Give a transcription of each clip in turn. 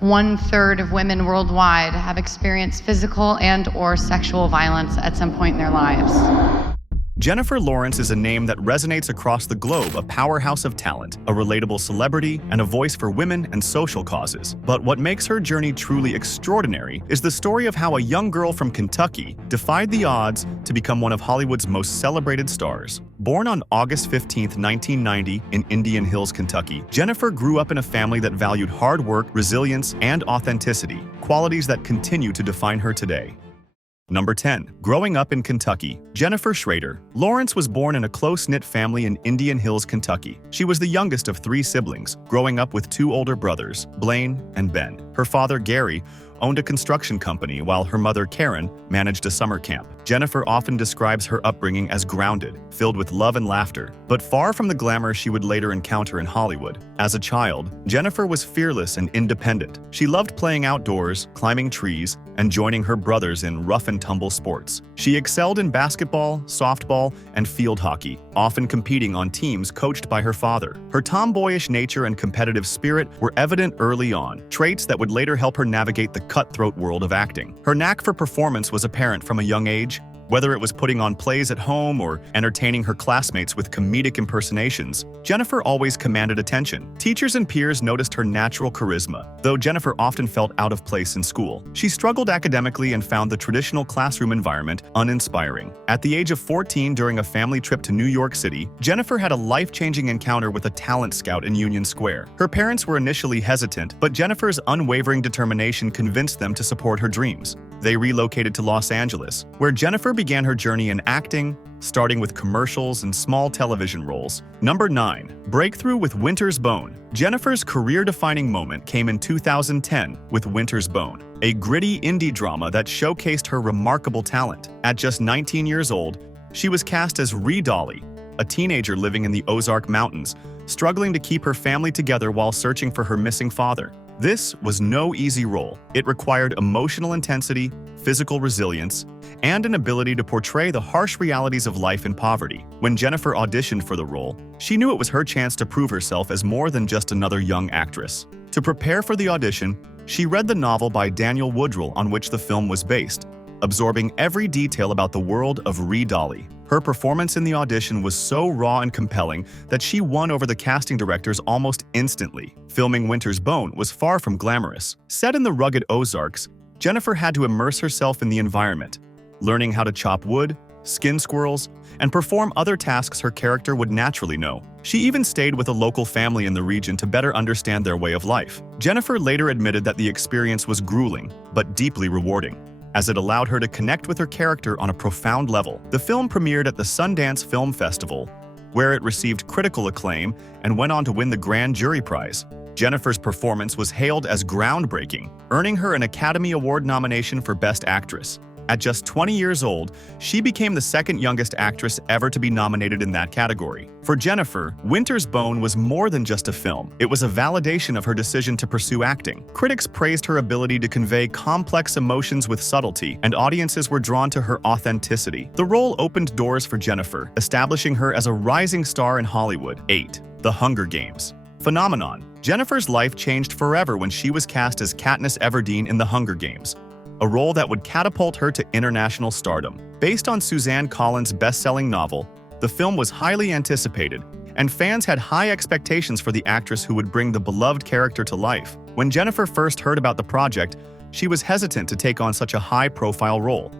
1/3 of women worldwide have experienced physical and/or sexual violence at some point in their lives. Jennifer Lawrence is a name that resonates across the globe, a powerhouse of talent, a relatable celebrity, and a voice for women and social causes. But what makes her journey truly extraordinary is the story of how a young girl from Kentucky defied the odds to become one of Hollywood's most celebrated stars. Born on August 15, 1990, in Indian Hills, Kentucky, Jennifer grew up in a family that valued hard work, resilience, and authenticity, qualities that continue to define her today. Number 10. Growing up in Kentucky, Jennifer Schrader. Lawrence was born in a close-knit family in Indian Hills, Kentucky. She was the youngest of 3 siblings, growing up with 2 older brothers, Blaine and Ben. Her father, Gary, owned a construction company while her mother, Karen, managed a summer camp. Jennifer often describes her upbringing as grounded, filled with love and laughter, but far from the glamour she would later encounter in Hollywood. As a child, Jennifer was fearless and independent. She loved playing outdoors, climbing trees, and joining her brothers in rough-and-tumble sports. She excelled in basketball, softball, and field hockey, often competing on teams coached by her father. Her tomboyish nature and competitive spirit were evident early on, traits that would later help her navigate the cutthroat world of acting. Her knack for performance was apparent from a young age. Whether it was putting on plays at home or entertaining her classmates with comedic impersonations, Jennifer always commanded attention. Teachers and peers noticed her natural charisma, though Jennifer often felt out of place in school. She struggled academically and found the traditional classroom environment uninspiring. At the age of 14, during a family trip to New York City, Jennifer had a life-changing encounter with a talent scout in Union Square. Her parents were initially hesitant, but Jennifer's unwavering determination convinced them to support her dreams. They relocated to Los Angeles, where Jennifer began her journey in acting, starting with commercials and small television roles. Number 9. Breakthrough with Winter's Bone. Jennifer's career-defining moment came in 2010 with Winter's Bone, a gritty indie drama that showcased her remarkable talent. At just 19 years old, she was cast as Ree Dolly, a teenager living in the Ozark Mountains, struggling to keep her family together while searching for her missing father. This was no easy role. It required emotional intensity, physical resilience, and an ability to portray the harsh realities of life in poverty. When Jennifer auditioned for the role, she knew it was her chance to prove herself as more than just another young actress. To prepare for the audition, she read the novel by Daniel Woodrell on which the film was based, absorbing every detail about the world of Ree Dolly. Her performance in the audition was so raw and compelling that she won over the casting directors almost instantly. Filming Winter's Bone was far from glamorous. Set in the rugged Ozarks, Jennifer had to immerse herself in the environment, learning how to chop wood, skin squirrels, and perform other tasks her character would naturally know. She even stayed with a local family in the region to better understand their way of life. Jennifer later admitted that the experience was grueling, but deeply rewarding, as it allowed her to connect with her character on a profound level. The film premiered at the Sundance Film Festival, where it received critical acclaim and went on to win the Grand Jury Prize. Jennifer's performance was hailed as groundbreaking, earning her an Academy Award nomination for Best Actress. At just 20 years old, she became the second youngest actress ever to be nominated in that category. For Jennifer, Winter's Bone was more than just a film. It was a validation of her decision to pursue acting. Critics praised her ability to convey complex emotions with subtlety, and audiences were drawn to her authenticity. The role opened doors for Jennifer, establishing her as a rising star in Hollywood. 8. The Hunger Games. Phenomenon. Jennifer's life changed forever when she was cast as Katniss Everdeen in The Hunger Games, a role that would catapult her to international stardom. Based on Suzanne Collins' best-selling novel, the film was highly anticipated, and fans had high expectations for the actress who would bring the beloved character to life. When Jennifer first heard about the project, she was hesitant to take on such a high-profile role.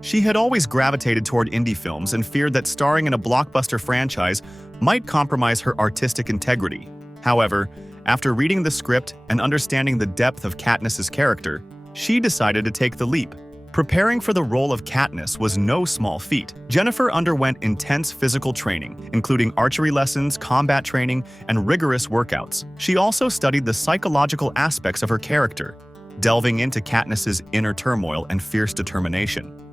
She had always gravitated toward indie films and feared that starring in a blockbuster franchise might compromise her artistic integrity. However, after reading the script and understanding the depth of Katniss's character, she decided to take the leap. Preparing for the role of Katniss was no small feat. Jennifer underwent intense physical training, including archery lessons, combat training, and rigorous workouts. She also studied the psychological aspects of her character, delving into Katniss's inner turmoil and fierce determination.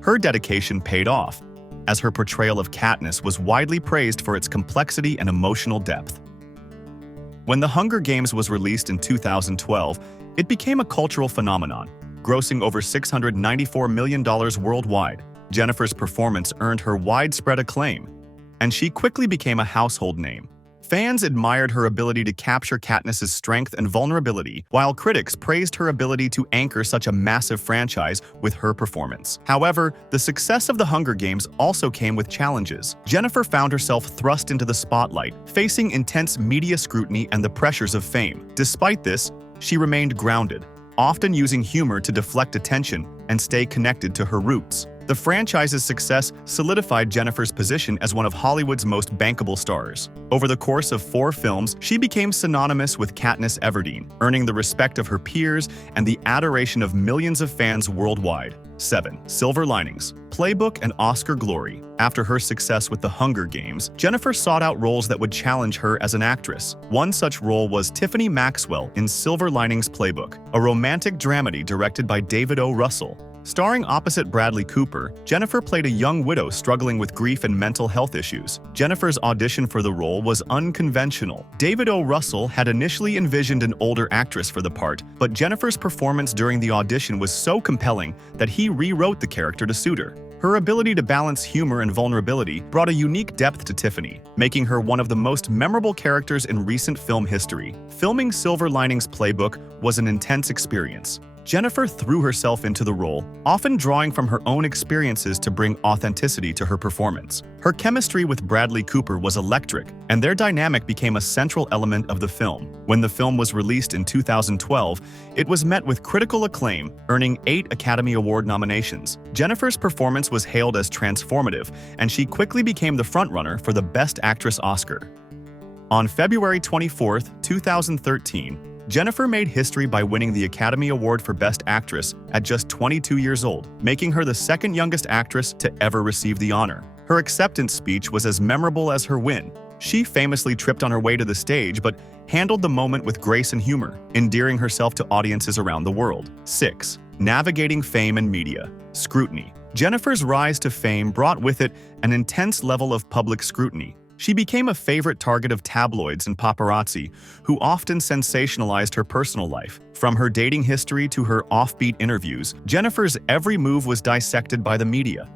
Her dedication paid off, as her portrayal of Katniss was widely praised for its complexity and emotional depth. When The Hunger Games was released in 2012, it became a cultural phenomenon, grossing over $694 million worldwide. Jennifer's performance earned her widespread acclaim, and she quickly became a household name. Fans admired her ability to capture Katniss's strength and vulnerability, while critics praised her ability to anchor such a massive franchise with her performance. However, the success of The Hunger Games also came with challenges. Jennifer found herself thrust into the spotlight, facing intense media scrutiny and the pressures of fame. Despite this, she remained grounded, often using humor to deflect attention and stay connected to her roots. The franchise's success solidified Jennifer's position as one of Hollywood's most bankable stars. Over the course of 4 films, she became synonymous with Katniss Everdeen, earning the respect of her peers and the adoration of millions of fans worldwide. 7. Silver linings, playbook, and Oscar glory. After her success with The Hunger Games, Jennifer sought out roles that would challenge her as an actress. One such role was Tiffany Maxwell in Silver Linings Playbook, a romantic dramedy directed by David O. Russell. Starring opposite Bradley Cooper, Jennifer played a young widow struggling with grief and mental health issues. Jennifer's audition for the role was unconventional. David O. Russell had initially envisioned an older actress for the part, but Jennifer's performance during the audition was so compelling that he rewrote the character to suit her. Her ability to balance humor and vulnerability brought a unique depth to Tiffany, making her one of the most memorable characters in recent film history. Filming Silver Linings Playbook was an intense experience. Jennifer threw herself into the role, often drawing from her own experiences to bring authenticity to her performance. Her chemistry with Bradley Cooper was electric, and their dynamic became a central element of the film. When the film was released in 2012, it was met with critical acclaim, earning 8 Academy Award nominations. Jennifer's performance was hailed as transformative, and she quickly became the frontrunner for the Best Actress Oscar. On February 24, 2013, Jennifer made history by winning the Academy Award for Best Actress at just 22 years old, making her the second youngest actress to ever receive the honor. Her acceptance speech was as memorable as her win. She famously tripped on her way to the stage, but handled the moment with grace and humor, endearing herself to audiences around the world. 6. Navigating fame and media scrutiny. Jennifer's rise to fame brought with it an intense level of public scrutiny. She became a favorite target of tabloids and paparazzi, who often sensationalized her personal life. From her dating history to her offbeat interviews, Jennifer's every move was dissected by the media.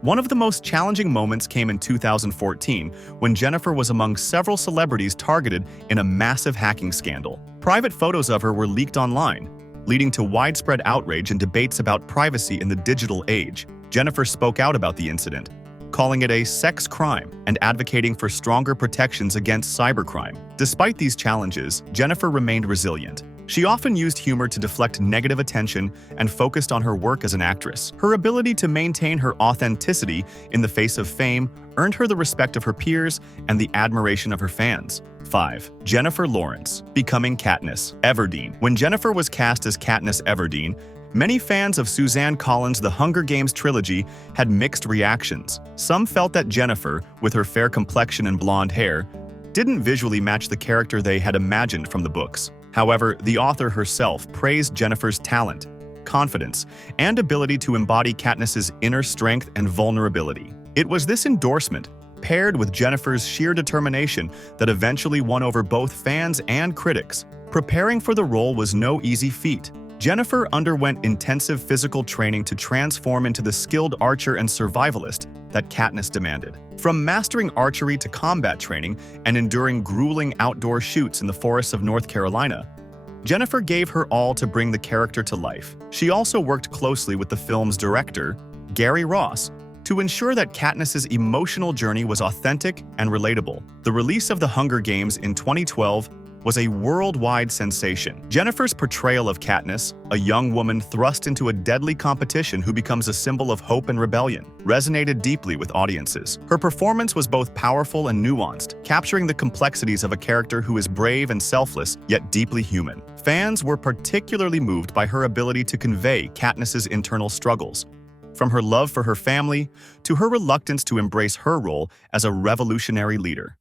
One of the most challenging moments came in 2014, when Jennifer was among several celebrities targeted in a massive hacking scandal. Private photos of her were leaked online, leading to widespread outrage and debates about privacy in the digital age. Jennifer spoke out about the incident, calling it a sex crime and advocating for stronger protections against cybercrime. Despite these challenges, Jennifer remained resilient. She often used humor to deflect negative attention and focused on her work as an actress. Her ability to maintain her authenticity in the face of fame earned her the respect of her peers and the admiration of her fans. 5. Jennifer Lawrence, becoming Katniss Everdeen. When Jennifer was cast as Katniss Everdeen, many fans of Suzanne Collins' The Hunger Games trilogy had mixed reactions. Some felt that Jennifer, with her fair complexion and blonde hair, didn't visually match the character they had imagined from the books. However, the author herself praised Jennifer's talent, confidence, and ability to embody Katniss's inner strength and vulnerability. It was this endorsement, paired with Jennifer's sheer determination, that eventually won over both fans and critics. Preparing for the role was no easy feat. Jennifer underwent intensive physical training to transform into the skilled archer and survivalist that Katniss demanded. From mastering archery to combat training and enduring grueling outdoor shoots in the forests of North Carolina, Jennifer gave her all to bring the character to life. She also worked closely with the film's director, Gary Ross, to ensure that Katniss's emotional journey was authentic and relatable. The release of The Hunger Games in 2012 was a worldwide sensation. Jennifer's portrayal of Katniss, a young woman thrust into a deadly competition who becomes a symbol of hope and rebellion, resonated deeply with audiences. Her performance was both powerful and nuanced, capturing the complexities of a character who is brave and selfless, yet deeply human. Fans were particularly moved by her ability to convey Katniss's internal struggles, from her love for her family to her reluctance to embrace her role as a revolutionary leader.